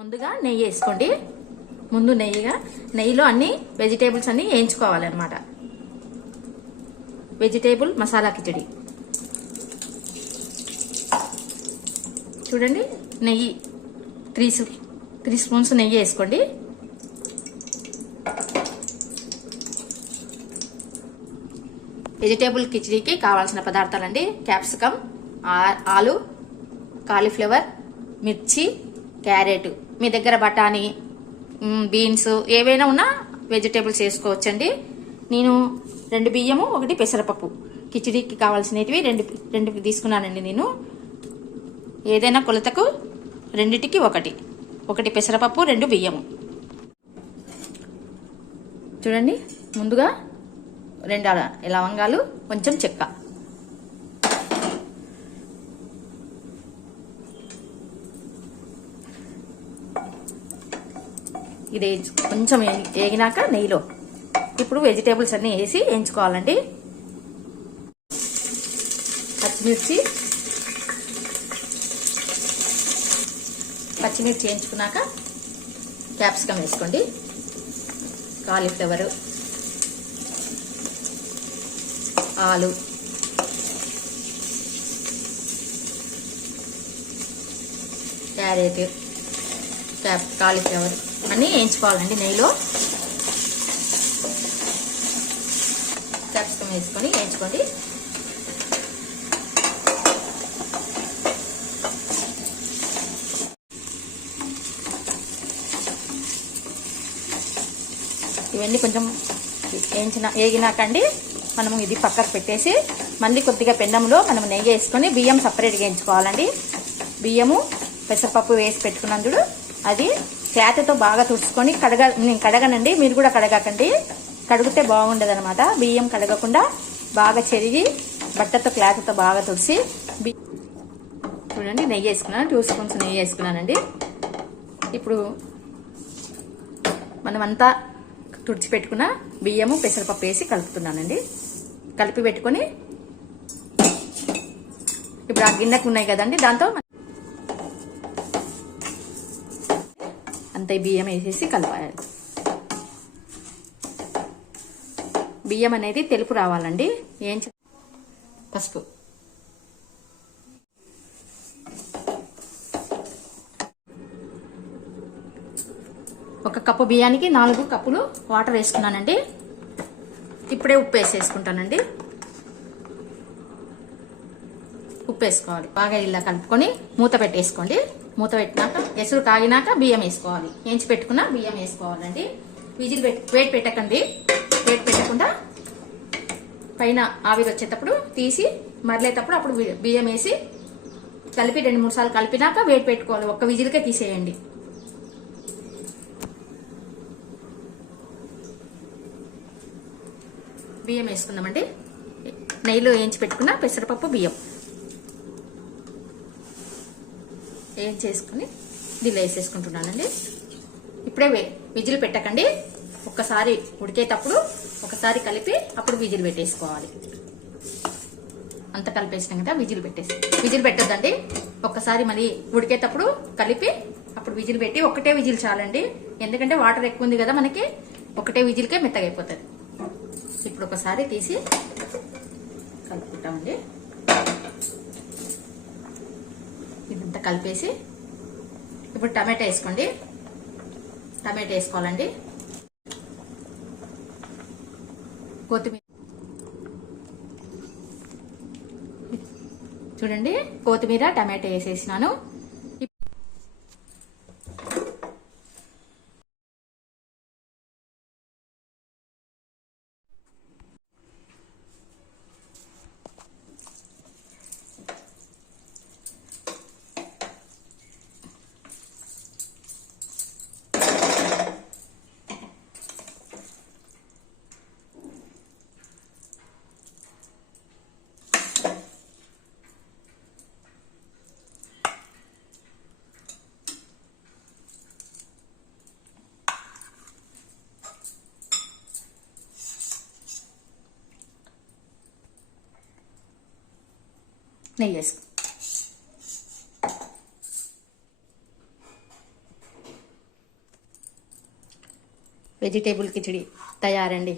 ముందుగా నెయ్యి వేసుకోండి. ముందు నెయ్యిలో అన్ని వెజిటేబుల్స్ అన్ని వేయించుకోవాలన్నమాట. వెజిటేబుల్ మసాలా కిచడి చూడండి. నెయ్యి 3 స్పూన్స్ నెయ్యి వేసుకోండి. వెజిటేబుల్ కిచడీకి కావాల్సిన పదార్థాలండి: క్యాప్సికమ్, ఆలు, కాలీఫ్లవర్, మిర్చి, క్యారెట్. మీ దగ్గర బఠానీ, బీన్స్ ఏవైనా ఉన్నా వెజిటేబుల్స్ వేసుకోవచ్చండి. నేను 2 బియ్యము 1 పెసరపప్పు కిచడీకి కావాల్సినవి రెండు తీసుకున్నానండి. నేను ఏదైనా కొలతకు రెండిటికి 1 పెసరపప్పు 2 బియ్యము. చూడండి, ముందుగా 2 లవంగాలు, కొంచెం చెక్క. ఇది కొంచెం వేగినాక నెయ్యిలో ఇప్పుడు వెజిటేబుల్స్ అన్ని వేసి వేయించుకోవాలండి. పచ్చిమిర్చి వేయించుకున్నాక క్యాప్సికమ్ వేసుకోండి. కాలీఫ్లవరు, ఆలు, క్యారెట్, కాలీఫ్లవర్ అన్నీ వేయించుకోవాలండి నెయ్యిలో. క్యాప్సికమ్ వేసుకొని వేయించుకోండి. ఇవన్నీ కొంచెం వేగినాకండి మనము ఇది పక్కకు పెట్టేసి మళ్ళీ కొద్దిగా పెన్నంలో మనం నెయ్యి వేసుకొని బియ్యం సపరేట్గా వేయించుకోవాలండి. బియ్యము పెసరపప్పు వేసి పెట్టుకున్నాను చూడు, అది క్లాత్తో బాగా తుడుచుకొని నేను కడగనండి, మీరు కూడా కడగకండి. కడిగితే బాగుండదు అనమాట. బియ్యం కడగకుండా బాగా చెరిగి బట్టతో క్లాత్తో బాగా తుడిచి చూడండి. నెయ్యి వేసుకున్నాను, 2 స్పూన్స్ నెయ్యి వేసుకున్నానండి. ఇప్పుడు మనమంతా తుడిచిపెట్టుకున్న బియ్యము పెసరపప్పు వేసి కలుపుతున్నానండి. కలిపి పెట్టుకొని ఇప్పుడు ఆ గిన్నెకు ఉన్నాయి కదండి, దాంతో అంత బియ్యం వేసేసి కలపాలి. బియ్యం అనేది తెలుపు రావాలండి. పసుపు, ఒక కప్పు బియ్యానికి 4 కప్పులు వాటర్ వేసుకున్నానండి. ఇప్పుడే ఉప్పు వేసేసుకుంటానండి. ఉప్పు వేసుకోవాలి. బాగా ఇలా కలుపుకొని మూత పెట్టేసుకోండి. మూత పెట్టినాక ఎసురు కాగినాక బియ్యం వేసుకోవాలి. వేయించి పెట్టుకున్న బియ్యం వేసుకోవాలండి. విజిల్ వేడి పెట్టకండి. వేడి పెట్టకుండా పైన ఆవిరి వచ్చేటప్పుడు తీసి మరలేటప్పుడు అప్పుడు బియ్యం వేసి కలిపి 2-3 సార్లు కలిపినాక వేడి పెట్టుకోవాలి. ఒక్క విజిల్కే తీసేయండి. బియ్యం వేసుకుందామండి. నెయ్యిలో వేయించి పెట్టుకున్న పెసరపప్పు బియ్యం వేయించేసుకుని దీనిలో వేసేసుకుంటున్నానండి. ఇప్పుడే విజిల్ పెట్టకండి. ఒక్కసారి ఉడికేటప్పుడు ఒకసారి కలిపి అప్పుడు విజిల్ పెట్టేసుకోవాలి. అంత కలిపేసినాం కదా విజిల్ పెట్టొద్దండి. ఒక్కసారి మళ్ళీ ఉడికేటప్పుడు కలిపి అప్పుడు విజిల్ పెట్టి ఒకటే విజిల్ చాలండి. ఎందుకంటే వాటర్ ఎక్కువ ఉంది కదా మనకి, ఒకటే విజిల్కే మెత్తగా అయిపోతుంది. ఇప్పుడు ఒకసారి తీసి కలుపుకుంటామండి. ఇదంతా కలిపేసి ఇప్పుడు టమాటా వేసుకోండి. టమాటా వేసుకోవాలండి. కొత్తిమీర చూడండి, కొత్తిమీర టమాటా వేసేసినాను. నెయ్యి వేసుకో. వెజిటేబుల్ కిచిడి తయారండి.